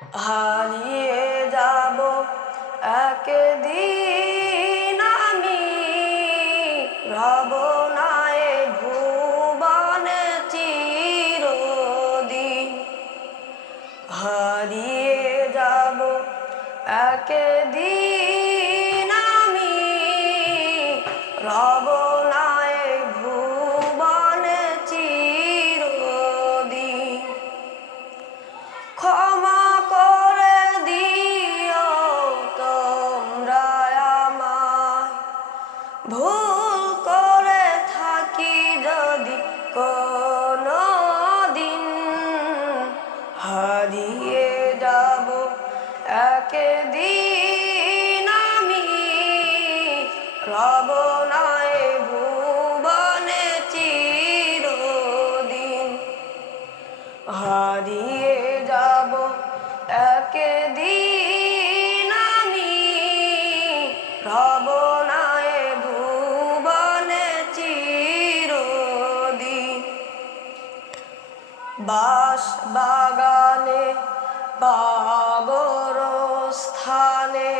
হারিয়ে যাব একদিন আমি, রব না এ ভুবনে চিরদিন। হারিয়ে যাব একদিন আমি, রব না এ ভুবনে চিরদিন। ক্ষমা করে দিও তোমরা আমায়, ভুল করে থাকি যদি কোনো দিন। হারিয়ে যাব একদিন আমি, রব না এ ভুবনে চিরদিন। হারিয়ে যাব একদিন আমি, রব না এ ভুবনে চিরদিন। বাস বাগানে বা গোরস্থানে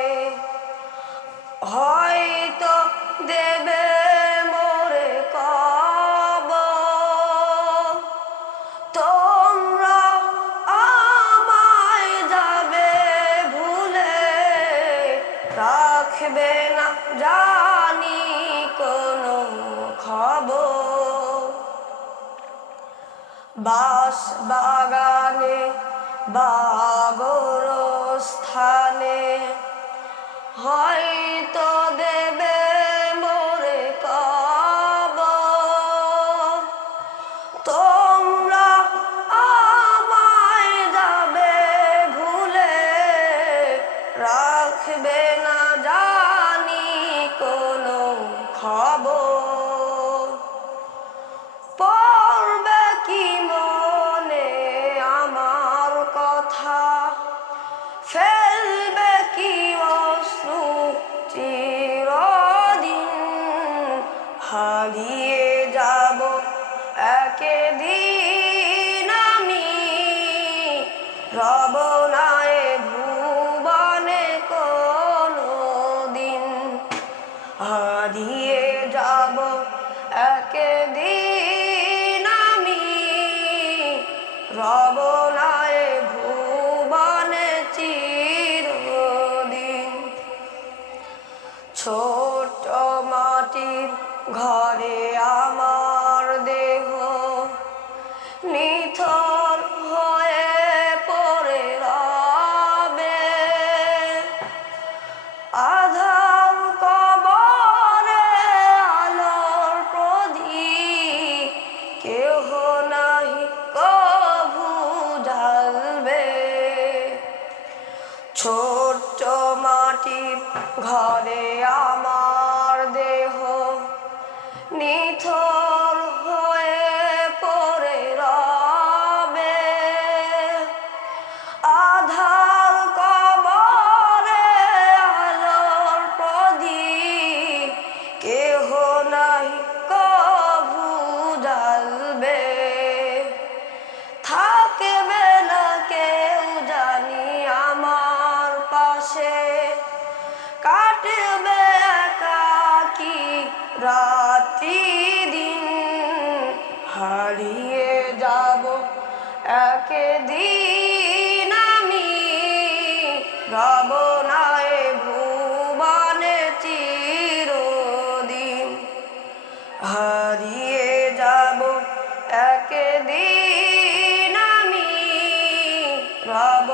হয়তো দেবে মোরে কবর। তোমরা আমায় যাবে ভুলে, রাখবে না জানি কোনো খবর। বাস বাগানে বা গোরস্থানে হয়তো দেবে মোরে কবর। তোমরা আমায় যাবে ভুলে, রাখবে না জানি কোনো খবর। পড়বে কি মনে আমার কথা, ফেলবে কি অশ্রু চিরদিন। হারিয়ে যাব একদিন আমি, রব না এ ভুবনে কোনো দিন। হারিয়ে যাব একদিন আমি, রব না এ ভুবনে চিরদিন। ছোট মাটির ঘরে আমার দেহ নিথর হয়ে পড়ে রবে। আধার কবরে আলোর প্রদীপ কেহ নাহি কভু জ্বালবে। ছোট্ট মাটির ঘরে আমার দেহ নিথর হয়ে পড়ে রবে। আধার কবরে আলোর প্রদীপ কেহ নাহি কভু জ্বালবে। থাকবে না কেউ জানি আমার পাশে, কাটবে একাকী রাত্রি দিন। হারিয়ে যাব একদিন আমি, রব না এ ভুবনে চিরদিন। হারিয়ে যাব একদিন আমি, রব